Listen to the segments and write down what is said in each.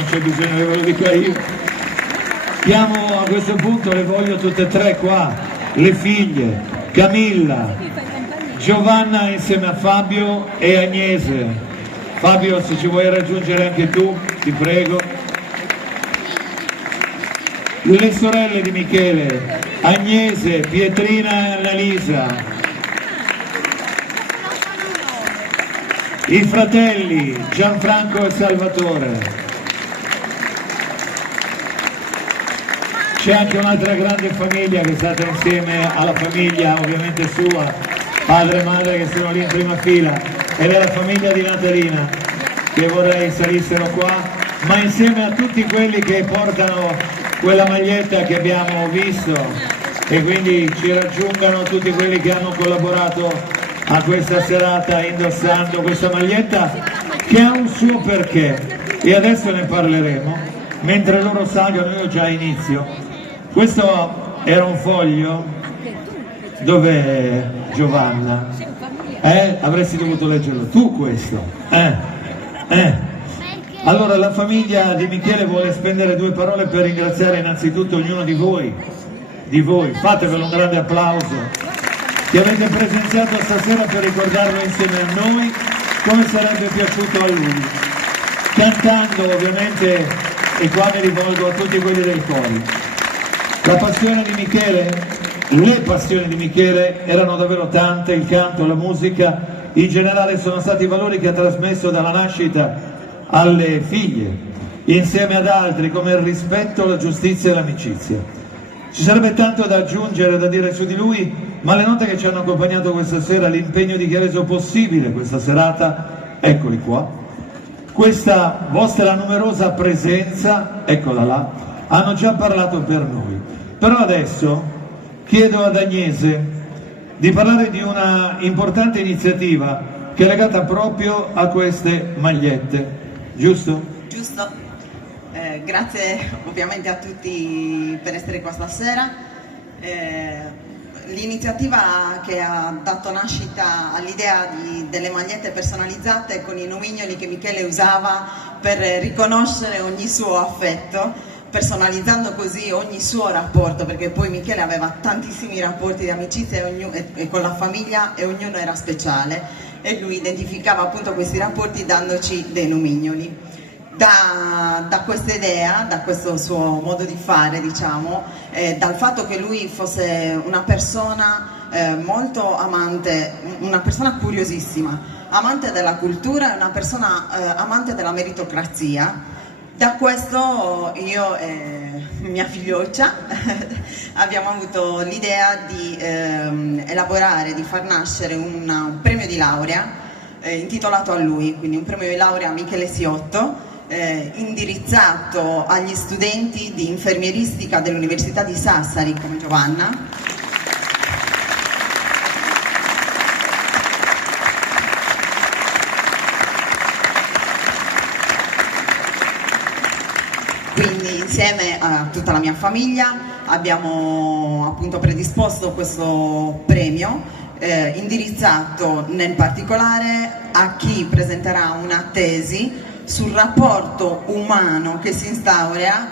non c'è bisogno che ve lo dica io. Chiamo a questo punto, le voglio tutte e tre qua, le figlie, Camilla, Giovanna insieme a Fabio e Agnese. Fabio, se ci vuoi raggiungere anche tu, ti prego. Le sorelle di Michele, Agnese, Pietrina e Annalisa. I fratelli, Gianfranco e Salvatore. C'è anche un'altra grande famiglia che è stata insieme alla famiglia ovviamente sua, padre e madre che sono lì in prima fila, ed è la famiglia di Natalina, che vorrei salissero qua, ma insieme a tutti quelli che portano quella maglietta che abbiamo visto, e quindi ci raggiungano tutti quelli che hanno collaborato a questa serata indossando questa maglietta che ha un suo perché, e adesso ne parleremo mentre loro salgono. Io già inizio. Questo era un foglio dove Giovanna, avresti dovuto leggerlo tu questo, Allora la famiglia di Michele vuole spendere due parole per ringraziare innanzitutto ognuno di voi, fatevelo un grande applauso, che avete presenziato stasera per ricordarlo insieme a noi come sarebbe piaciuto a lui, cantando ovviamente, e qua mi rivolgo a tutti quelli del coro. La passione di Michele, le passioni di Michele erano davvero tante, il canto, la musica, in generale sono stati valori che ha trasmesso dalla nascita alle figlie, insieme ad altri come il rispetto, la giustizia e l'amicizia. Ci sarebbe tanto da aggiungere, da dire su di lui, ma le note che ci hanno accompagnato questa sera, l'impegno di chi ha reso possibile questa serata, eccoli qua. Questa vostra numerosa presenza, eccola là, hanno già parlato per noi. Però adesso chiedo ad Agnese di parlare di una importante iniziativa che è legata proprio a queste magliette, giusto? Giusto. Grazie ovviamente a tutti per essere qua stasera. L'iniziativa che ha dato nascita all'idea delle magliette personalizzate con i nomignoli che Michele usava per riconoscere ogni suo affetto, personalizzando così ogni suo rapporto, perché poi Michele aveva tantissimi rapporti di amicizia e con la famiglia, e ognuno era speciale, e lui identificava appunto questi rapporti dandoci dei nomignoli. Da questa idea, da questo suo modo di fare, diciamo, dal fatto che lui fosse una persona molto amante, una persona curiosissima, amante della cultura e una persona amante della meritocrazia. Da questo io e mia figlioccia abbiamo avuto l'idea di elaborare, di far nascere un premio di laurea intitolato a lui, quindi un premio di laurea Michele Siotto, indirizzato agli studenti di infermieristica dell'Università di Sassari come Giovanna. Quindi insieme a tutta la mia famiglia abbiamo appunto predisposto questo premio indirizzato nel particolare a chi presenterà una tesi sul rapporto umano che si instaura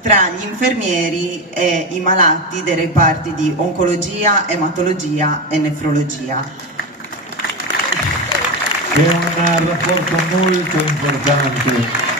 tra gli infermieri e i malati dei reparti di oncologia, ematologia e nefrologia. È un rapporto molto importante.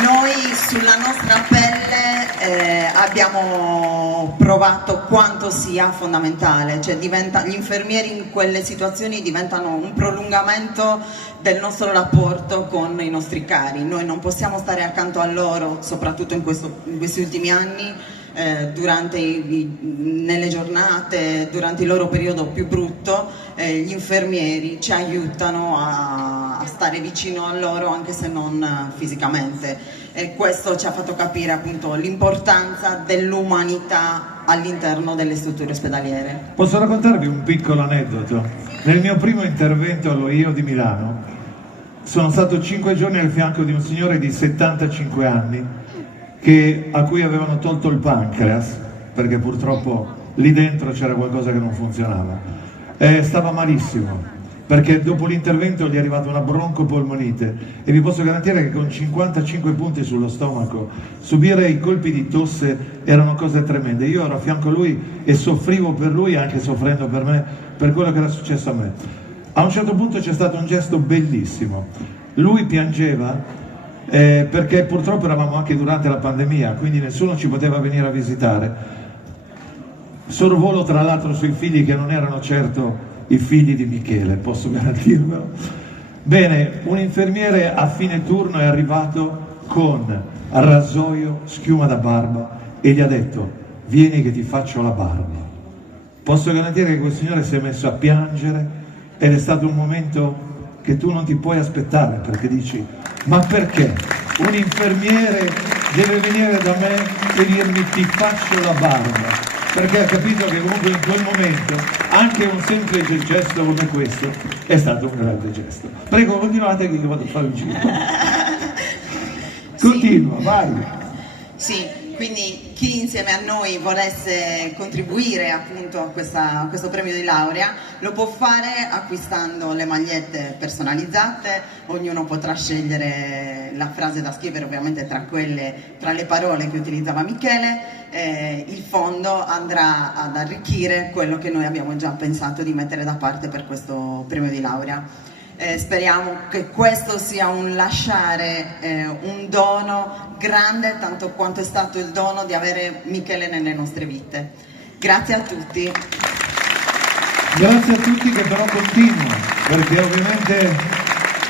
Noi sulla nostra pelle abbiamo provato quanto sia fondamentale, cioè gli infermieri in quelle situazioni diventano un prolungamento del nostro rapporto con i nostri cari. Noi non possiamo stare accanto a loro, soprattutto in questi ultimi anni, nelle giornate, durante il loro periodo più brutto. Gli infermieri ci aiutano a stare vicino a loro anche se non fisicamente, e questo ci ha fatto capire appunto l'importanza dell'umanità all'interno delle strutture ospedaliere. Posso raccontarvi un piccolo aneddoto? Nel mio primo intervento allo IO di Milano sono stato 5 giorni al fianco di un signore di 75 anni a cui avevano tolto il pancreas perché purtroppo lì dentro c'era qualcosa che non funzionava. Stava malissimo perché dopo l'intervento gli è arrivata una broncopolmonite e vi posso garantire che con 55 punti sullo stomaco subire i colpi di tosse erano cose tremende. Io ero a fianco a lui e soffrivo per lui, anche soffrendo per me, per quello che era successo a me. A un certo punto c'è stato un gesto bellissimo. Lui piangeva perché purtroppo eravamo anche durante la pandemia, quindi nessuno ci poteva venire a visitare. Sorvolo tra l'altro sui figli che non erano certo i figli di Michele, posso garantirvelo. Bene, un infermiere a fine turno è arrivato con rasoio, schiuma da barba e gli ha detto: vieni che ti faccio la barba. Posso garantire che quel signore si è messo a piangere ed è stato un momento che tu non ti puoi aspettare, perché dici: ma perché un infermiere deve venire da me e dirmi ti faccio la barba? Perché ha capito che comunque in quel momento anche un semplice gesto come questo è stato un grande gesto. Prego, continuate che io vado a fare un giro. Continua, vai. Sì, quindi chi insieme a noi volesse contribuire appunto a questo premio di laurea lo può fare acquistando le magliette personalizzate. Ognuno potrà scegliere la frase da scrivere, ovviamente tra le parole che utilizzava Michele. Il fondo andrà ad arricchire quello che noi abbiamo già pensato di mettere da parte per questo premio di laurea. Speriamo che questo sia un lasciare un dono grande, tanto quanto è stato il dono di avere Michele nelle nostre vite. Grazie a tutti. Grazie a tutti che però continuano, perché ovviamente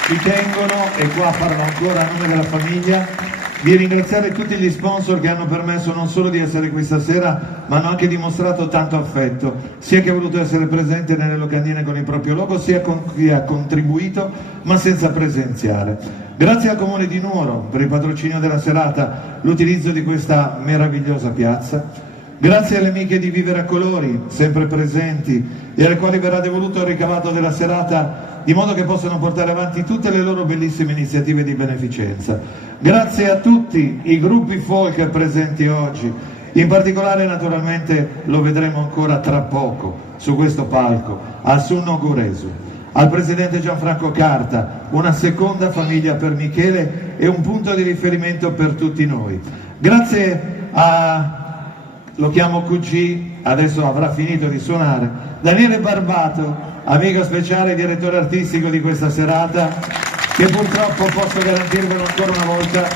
ci tengono, e qua parlo ancora a nome della famiglia, di ringraziare tutti gli sponsor che hanno permesso non solo di essere qui stasera, ma hanno anche dimostrato tanto affetto, sia chi ha voluto essere presente nelle locandine con il proprio logo, sia con chi ha contribuito ma senza presenziare. Grazie al Comune di Nuoro per il patrocinio della serata, l'utilizzo di questa meravigliosa piazza. Grazie alle amiche di Vivere a Colori, sempre presenti, e alle quali verrà devoluto il ricavato della serata, di modo che possano portare avanti tutte le loro bellissime iniziative di beneficenza. Grazie a tutti i gruppi folk presenti oggi, in particolare naturalmente lo vedremo ancora tra poco su questo palco, al Sunno Goresu, al presidente Gianfranco Carta, una seconda famiglia per Michele e un punto di riferimento per tutti noi. Grazie a... lo chiamo QG, adesso avrà finito di suonare, Daniele Barbato, amico speciale e direttore artistico di questa serata, che purtroppo posso garantirvelo ancora una volta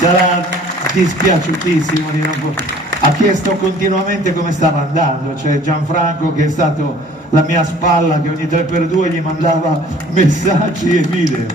sarà dispiaciutissimo di non ha chiesto continuamente come stava andando. C'è Gianfranco che è stato la mia spalla, che ogni 3x2 gli mandava messaggi e video.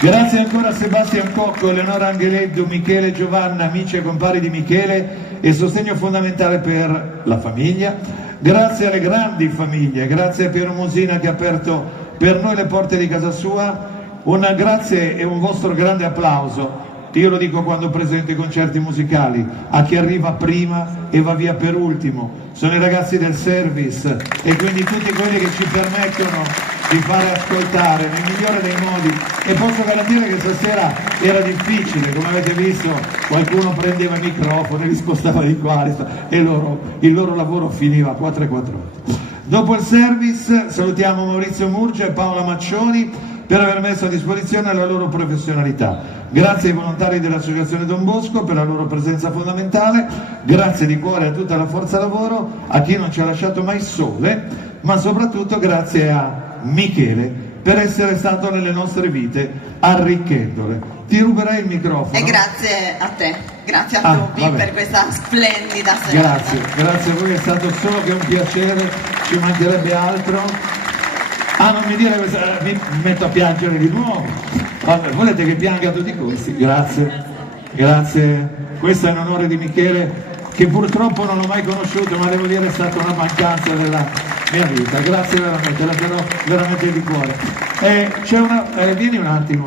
Grazie ancora a Sebastian Cocco, Eleonora Angeleddu, Michele Giovanna, amici e compari di Michele e sostegno fondamentale per la famiglia. Grazie alle grandi famiglie, grazie a Piero Mosina che ha aperto per noi le porte di casa sua. Un grazie e un vostro grande applauso, io lo dico quando presento i concerti musicali, a chi arriva prima e va via per ultimo. Sono i ragazzi del service e quindi tutti quelli che ci permettono di fare ascoltare nel migliore dei modi, e posso garantire che stasera era difficile, come avete visto qualcuno prendeva il microfono e li spostava di qua e il loro lavoro finiva a 4 e 4 ore. Dopo il service salutiamo Maurizio Murgia e Paola Maccioni per aver messo a disposizione la loro professionalità. Grazie ai volontari dell'Associazione Don Bosco per la loro presenza fondamentale, grazie di cuore a tutta la forza lavoro, a chi non ci ha lasciato mai sole, ma soprattutto grazie a Michele per essere stato nelle nostre vite arricchendole. Ti ruberei il microfono. E grazie a te, grazie a Tobi per questa splendida serata. Grazie a voi, è stato solo che un piacere, ci mancherebbe altro. Non mi dire questa, mi metto a piangere di nuovo. Vabbè, volete che pianga a tutti i costi? Grazie, questo è in onore di Michele, che purtroppo non l'ho mai conosciuto, ma devo dire è stata una mancanza della mia vita. Grazie veramente, la terrò veramente di cuore. Vieni un attimo.